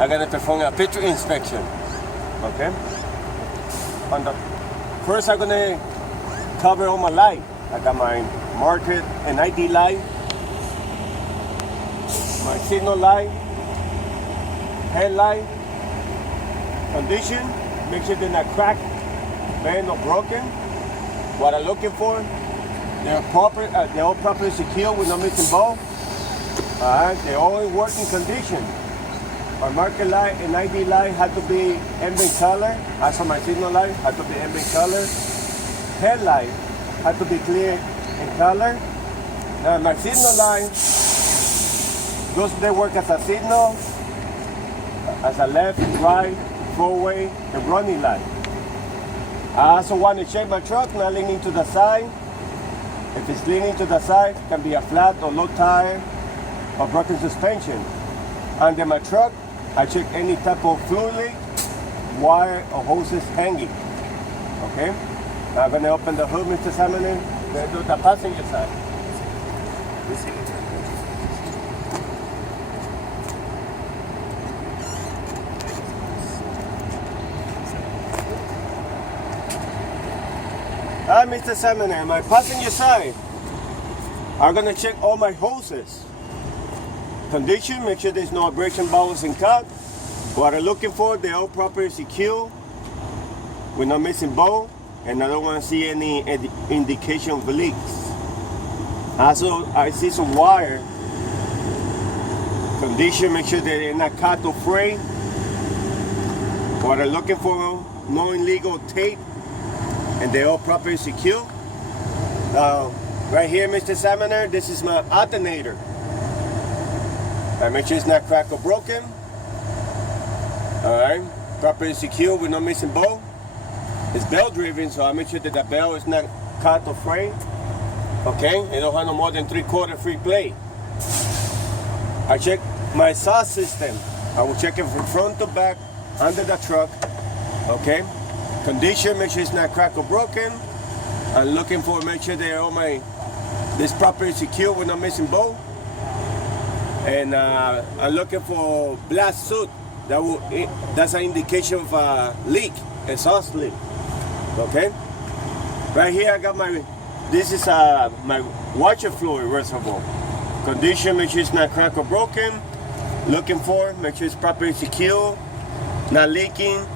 I'm gonna perform a picture inspection. Okay. First, I'm gonna cover all my light. I got my market and ID light, my signal light, headlight, condition. Make sure they're not cracked, bent, or broken. What I'm looking for, they're all properly secure with no missing bolt. Alright, they're all in working condition. My marker light and ID light had to be ambient color. As for my signal light, had to be ambient color. Headlight had to be clear in color. Now my signal light, they work as a signal, as a left, right, four-way, and running light. I also want to check my truck not leaning to the side. If it's leaning to the side, it can be a flat or low tire or broken suspension. Under my truck, I check any type of fluid leak, wire or hoses hanging. Okay? Now I'm going to open the hood, Mr. Salmoner. Then do the passenger side. Hi, Mr. Salmoner. My passenger side, I'm going to check all my hoses. Condition, make sure there's no abrasion, bubbles, and cut. What I'm looking for, they're all properly secure with no missing bolt, and I don't want to see any indication of leaks. Also, I see some wire. Condition, make sure they're not cut or frayed. What I'm looking for, no illegal tape, and they're all properly secure. Right here, Mr. Salmoner, this is my alternator. I make sure it's not cracked or broken. Alright, properly secure with no missing bolt. It's belt driven, so I make sure that the belt is not cut or frayed. Okay, it don't have no more than 3/4 free play. I check my exhaust system. I will check it from front to back under the truck. Okay, condition, make sure it's not cracked or broken. I'm looking for, make sure they're all this properly secure with no missing bolt. And I'm looking for blast soot. That's an indication of a leak, exhaust leak. Okay. Right here I got this is my washer fluid reservoir. Condition, make sure it's not cracked or broken. Looking for, make sure it's properly secure, not leaking,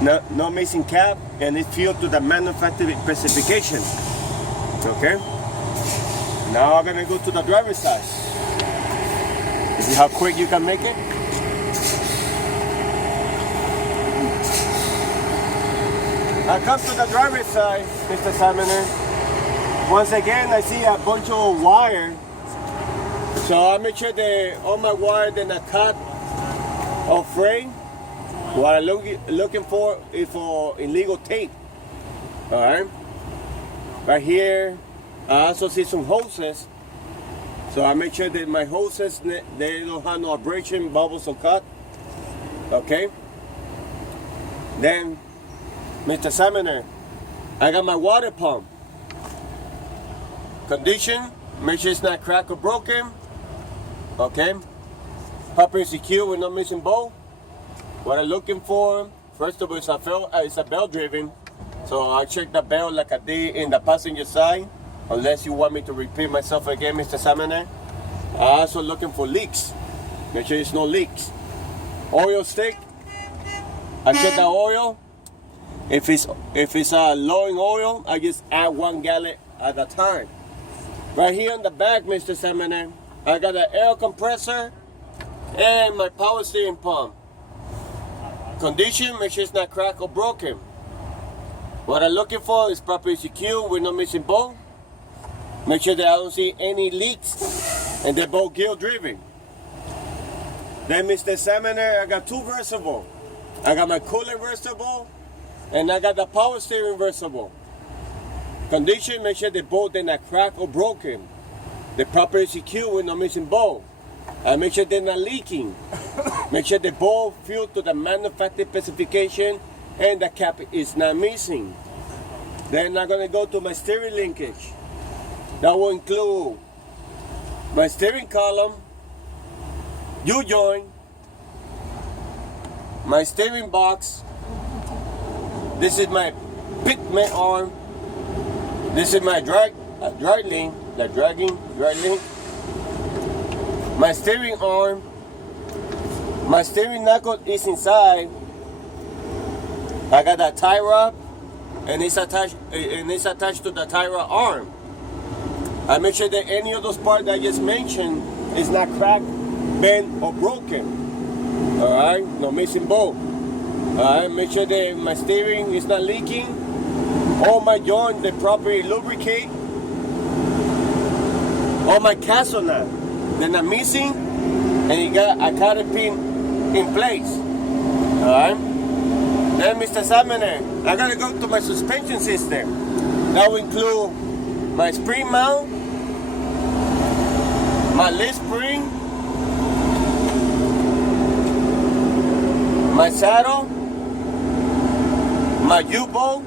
no missing cap, and it's filled to the manufacturer specification. Okay. Now I'm gonna go to the driver's side. See how quick you can make it? I come to the driver's side, Mr. Salmoner. Once again, I see a bunch of wire. So I make sure that all my wire they're not cut or frayed. What I'm looking for is for illegal tape. All right. Right here, I also see some hoses. So I make sure that my hoses, they don't have no abrasion, bubbles, or cut. Okay. Then, Mr. Salmoner, I got my water pump. Condition, make sure it's not cracked or broken. Okay. Properly secure with no missing bolt. What I'm looking for, first of all, it's a belt driven. So I check the belt like I did in the passenger side. Unless you want me to repeat myself again, Mr. Salmoner. I'm also looking for leaks. Make sure there's no leaks. Oil stick. I check the oil. If it's low in oil, I just add 1 gallon at a time. Right here on the back, Mr. Salmoner, I got an air compressor and my power steering pump. Condition, make sure it's not cracked or broken. What I'm looking for is properly secure with no missing bolt. Make sure that I don't see any leaks, and they're both gear driven. Then, Mr. Salmoner, I got 2 reservoirs. I got my coolant reservoir, and I got the power steering reservoir. Condition, make sure the bolt they're not cracked or broken. They're properly secure with no missing bolt. And make sure they're not leaking. Make sure the bolt filled to the manufacturer specification and the cap is not missing. Then I'm gonna go to my steering linkage. That will include my steering column, U-joint, my steering box. This is my pitman arm. This is my drag link. My steering arm. My steering knuckle is inside. I got that tie rod, and it's attached to the tie rod arm. I make sure that any of those parts that I just mentioned is not cracked, bent, or broken. Alright, no missing bolt. Alright, make sure that my steering is not leaking. All my joints, they properly lubricate. All my castle nuts, they're not missing. And you got a cotter pin in place. Alright. Then, Mr. Examiner, I gotta go to my suspension system. That will include my spring mount, my leaf spring, my saddle, my U-bolt,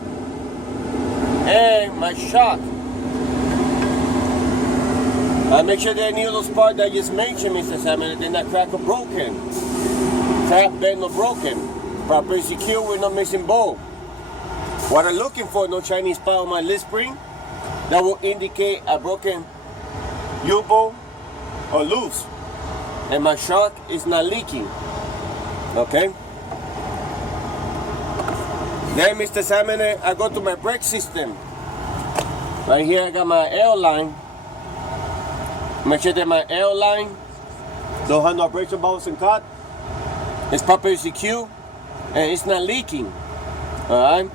and my shock. I make sure that any of those parts that I just mentioned, Mr. Examiner, they're not cracked or broken. Cracked, bent, or broken. Properly secure with no missing bolt. What I'm looking for, no Chinese spot on my leaf spring. That will indicate a broken U-bolt or loose. And my shock is not leaking. Okay? Then, Mr. Examiner, I go to my brake system. Right here I got my L line. Make sure that my L line don't have no abrasion bubbles and cut. It's properly secure and it's not leaking. Alright?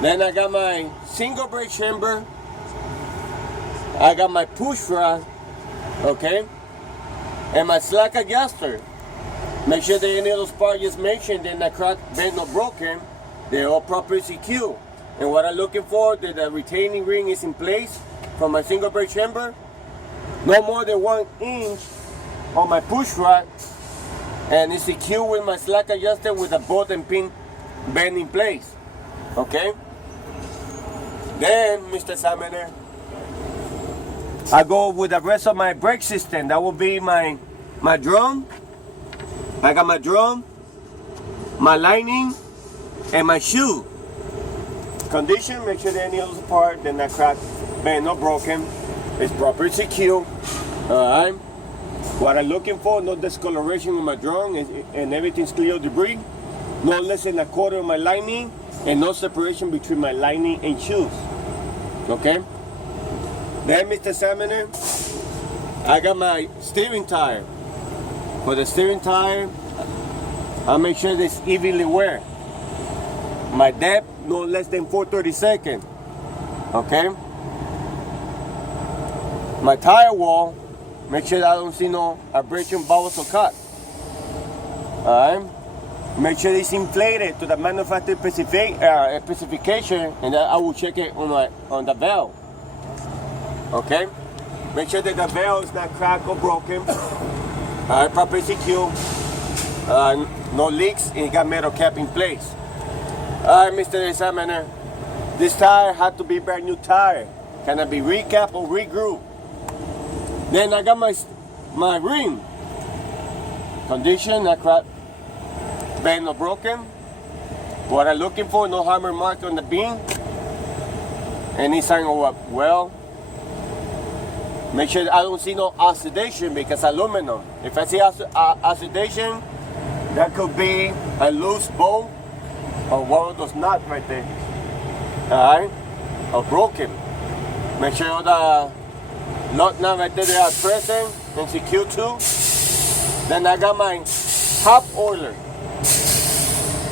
Then I got my single brake chamber. I got my push rod. Okay? And my slack adjuster. Make sure that any of those parts just mentioned, they're not cracked, bent, or broken. They're all properly secure. And what I'm looking for, that the retaining ring is in place from my single brake chamber. No more than 1 inch on my push rod. And it's secure with my slack adjuster with a bolt and pin bend in place. Okay? Then, Mr. Examiner, I go with the rest of my brake system. That will be my drum. I got my drum, my lining, and my shoe. Condition, make sure that any of those parts, they're not cracked, bent, or broken. It's properly secure. Alright. What I'm looking for, no discoloration on my drum, and everything's clear of debris. No less than a quarter of my lining, and no separation between my lining and shoes. Okay? Then, Mr. Examiner, I got my steering tire. For the steering tire, I make sure that it's evenly wear. My depth, no less than 4/32. Okay? My tire wall, make sure that I don't see no abrasion, bubbles, or cut. Alright? Make sure it's inflated to the manufacturer specification, and then I will check it on the valve. Okay? Make sure that the valve is not cracked or broken. Alright, properly secure. No leaks, and it got metal cap in place. Alright, Mr. Examiner, this tire had to be brand new tire. Can it be recap or regroove? Then I got my rim. Condition, not cracked, bent, or broken. What I'm looking for, no hammer mark on the beam. Any sign of well. Make sure I don't see no oxidation because aluminum. If I see oxidation, that could be a loose bolt or one of those nuts right there. Alright? Or broken. Make sure all the nut right there, they are present and secure too. Then I got my top oiler.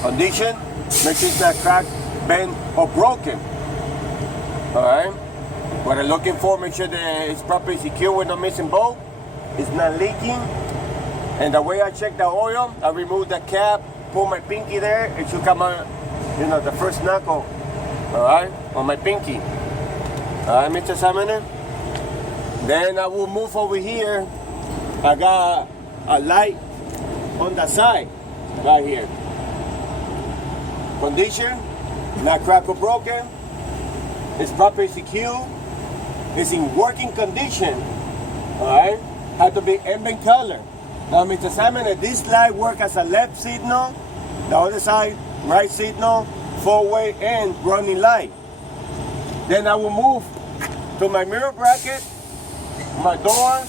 Condition, make sure it's not cracked, bent, or broken. Alright? What I'm looking for, make sure that it's properly secure with no missing bolt. It's not leaking. And the way I check the oil, I remove the cap, pull my pinky there, it should come out, the first knuckle, alright, on my pinky. Alright, Mr. Examiner. Then I will move over here. I got a light on the side, right here. Condition, not cracked or broken. It's properly secure. It's in working condition. Alright? Had to be ambient color. Now, Mr. Examiner, this light works as a left signal The other side, right signal, four-way, and running light. Then I will move to my mirror bracket, my door,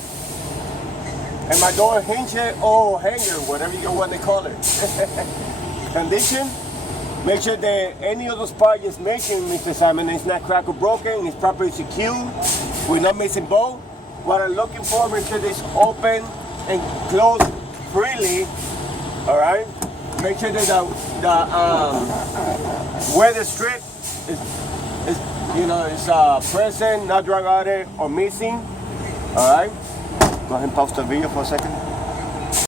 and my door hinge or hanger, whatever you want to call it. Condition. Make sure that any of those parts is making, Mr. Simon, is not cracked or broken, it's properly secured. We're not missing bolt. What I'm looking for, make sure it's open and closed freely. All right. Make sure that the weather strip is present, not drag out or missing. All right. Go ahead and pause the video for a second.